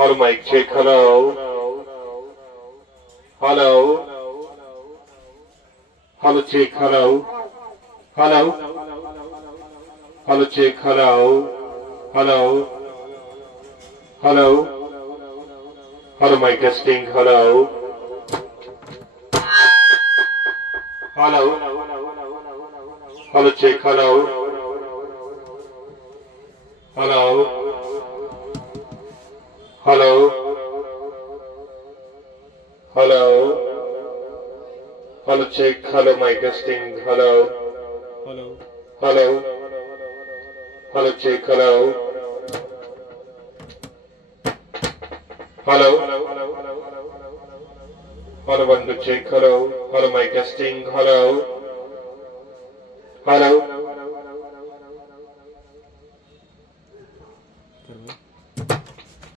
Hello, mic check. Hello. Hello. Hello, check. Hello. Hello. Hello, check. Hello. Hello. Hello. Hello, mic testing. Hello. Hello. Hello, check. Hello. Hello. Hello. Hello. Hello, check. Hello, mic testing. Hello. Hello. Hello. Hello, check. Hello. Hello. Hello, one, two, check. Hello. Hello, mic testing. Hello. Hello. Terus.